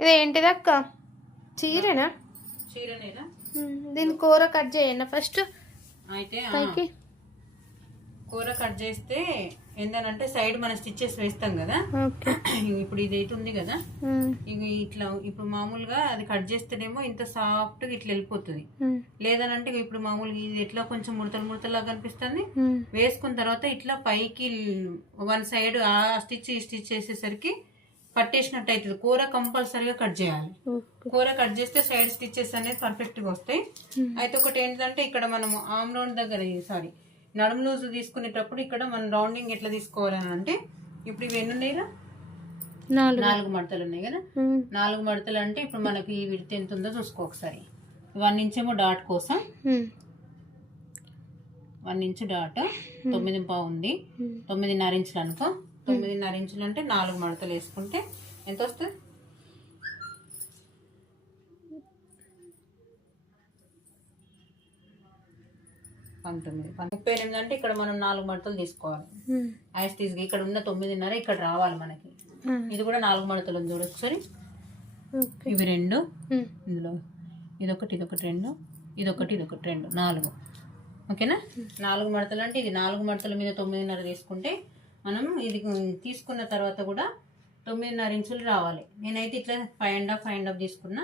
ఇది ఏంటిది అక్క? చీరేనా? చీరనేనా? దీని కూర కట్ చేయండి ఫస్ట్. అయితే పైకి. కూర కట్ చేస్తే ఏంటంటే సైడ్ మన స్టిచ్చెస్ వేస్తాం కదా? ఇప్పుడు ఇది ఇటు ఉంది కదా? ఇక ఇట్లా ఇప్పుడు మామూలుగా అది కట్ చేస్తేనేమో ఇంత సాఫ్ట్గా ఇట్లా వెళ్ళిపోతుంది. లేదనంటే ఇప్పుడు మామూలుగా ఇది ఎట్లా కొంచెం ముడతలు ముడతలాగా కనిపిస్తుంది వేసుకున్న తర్వాత ఇట్లా పైకి వన్ సైడ్ ఆ స్టిచ్ ఈ స్టిచ్ చేసేసరికి పట్టేసినట్టు అవుతుంది కూర కంపల్సరీగా కట్ చేయాలి. కూర కట్ చేస్తే సైడ్ స్టిచెస్ అనేది పర్ఫెక్ట్గా వస్తాయి. అయితే ఒకటి ఏంటంటే ఇక్కడ మనం ఆమ్ రౌండ్ దగ్గర సారీ నడుము లూజ్ తీసుకునేటప్పుడు ఇక్కడ మనం రౌండింగ్ ఎట్లా తీసుకోవాలని అంటే ఇప్పుడు ఇవి ఎన్ని ఉన్నాయిరా? నాలుగు. నాలుగు మడతలు ఉన్నాయి కదా? నాలుగు మడతలు అంటే ఇప్పుడు మనకి ఈ విడత ఎంత ఉందో చూసుకో ఒకసారి. వన్ ఇంచ్ ఏమో డాట్ కోసం. వన్ ఇంచ్ డాట్ తొమ్మిది పావు ఉంది. తొమ్మిదిన్నర ఇంచులు అనుకో. తొమ్మిదిన్నర ఇంచులు అంటే నాలుగు మడతలు వేసుకుంటే ఎంత వస్తుంది పంతొమ్మిది ముప్పై ఎనిమిది అంటే ఇక్కడ మనం నాలుగు మడతలు తీసుకోవాలి. ఐస్ తీసుకు ఇక్కడ ఉన్న తొమ్మిదిన్నర ఇక్కడ రావాలి మనకి. ఇది కూడా నాలుగు మడతలు ఉంది చూడు ఒకసారి. ఇవి రెండు. ఇందులో ఇదొకటి ఇదొకటి రెండు. ఇదొకటి ఇదొకటి రెండు. నాలుగు. ఓకేనా? నాలుగు మడతలు అంటే ఇది నాలుగు మడతల మీద తొమ్మిదిన్నర తీసుకుంటే మనం ఇది తీసుకున్న తర్వాత కూడా తొమ్మిదిన్నర ఇంచులు రావాలి. నేనైతే ఇట్లా five and half five and half తీసుకున్నా.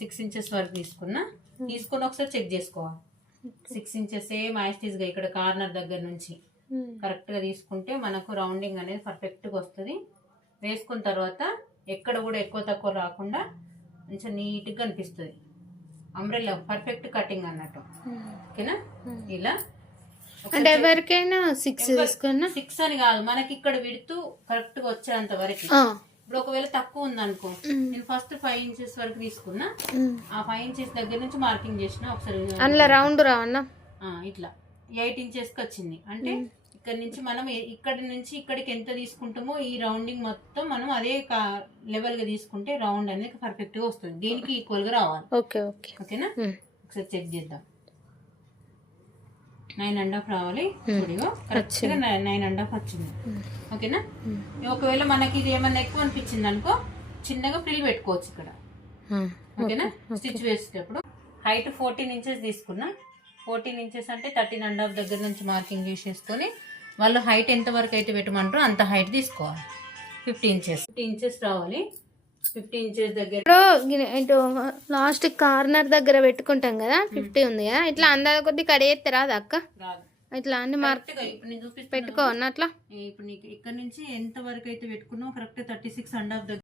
సిక్స్ ఇంచెస్ వరకు తీసుకున్నా. తీసుకుని ఒకసారి చెక్ చేసుకోవాలి. సిక్స్ ఇంచెస్ సేమ్ యాస్టీస్గా ఇక్కడ కార్నర్ దగ్గర నుంచి. కరెక్ట్గా తీసుకుంటే మనకు రౌండింగ్ అనేది పర్ఫెక్ట్గా వస్తుంది. వేసుకున్న తర్వాత ఎక్కడ కూడా ఎక్కువ తక్కువ రాకుండా మంచిగా నీట్గా అనిపిస్తుంది. అంబ్రెల్లా పర్ఫెక్ట్ కటింగ్ అన్నట్టు. ఓకేనా? ఇలా అంటే ఎవరికైనా సిక్స్ తీసుకున్నా? సిక్స్ అని కాదు మనకి ఇక్కడ విడుతూ కరెక్ట్గా వచ్చేంత వరకు. ఇప్పుడు ఒకవేళ తక్కువ ఉందనుకో ఉమ్, నేను ఫస్ట్ ఫైవ్ ఇంచెస్ వరకు తీసుకున్నా. ఆ ఫైవ్ ఇంచెస్ దగ్గర నుంచి మార్కింగ్ చేసిన ఒకసారి అందులో రౌండ్ రావన్నా? ఆ, ఇట్లా. ఎయిట్ ఇంచెస్కి వచ్చింది. అంటే ఇక్కడ నుంచి మనం ఇక్కడి నుంచి ఇక్కడికి ఎంత తీసుకుంటామో ఈ రౌండింగ్ మొత్తం మనం అదే లెవెల్గా తీసుకుంటే రౌండ్ అనేది పర్ఫెక్ట్గా వస్తుంది. దీనికి ఈక్వల్గా రావాలి. Okay okay. ఓకేనా? ఒకసారి చెక్ చేద్దాం. నైన్ అండ్ హాఫ్ రావాలి. కరెక్ట్గా నైన్ అండ్ హాఫ్ వచ్చింది. ఓకేనా? ఉమ్. ఒకవేళ మనకి ఇది ఏమన్నా ఎక్కువ అనిపించింది అనుకో చిన్నగా ఫ్రిల్ పెట్టుకోవచ్చు ఇక్కడ. ఆ, ఓకేనా? స్టిచ్ వేసేటప్పుడు. హైట్ ఫోర్టీన్ ఇంచెస్ తీసుకున్నా. ఫోర్టీన్ ఇంచెస్ అంటే థర్టీన్ అండ్ హాఫ్ దగ్గర నుంచి మార్కింగ్ చేసేసుకొని వాళ్ళు హైట్ ఎంత వరకు అయితే పెట్టమంటారో అంత హైట్ తీసుకోవాలి. ఫిఫ్టీ ఇంచెస్ ఫిఫ్టీ ఇంచెస్ రావాలి. ఫిఫ్టీ ఇంచెస్ దగ్గర. ఇటు లాస్ట్ కార్నర్ దగ్గర పెట్టుకుంటాం కదా ఫిఫ్టీ ఉంది కదా ఇట్లా అందాల కొద్ది కడిగేస్తారా అది అక్క? రాదు. ఇట్లా అన్ని మార్క్ కరెక్ట్గా ఇప్పుడు నేను చూపిస్తాను పెట్టుకో అన్న అట్లా ఇప్పుడు నీకు ఇక్కడ నుంచి ఎంత వరకు అయితే పెట్టుకున్నావు? Correct thirty six and half దగ్గర.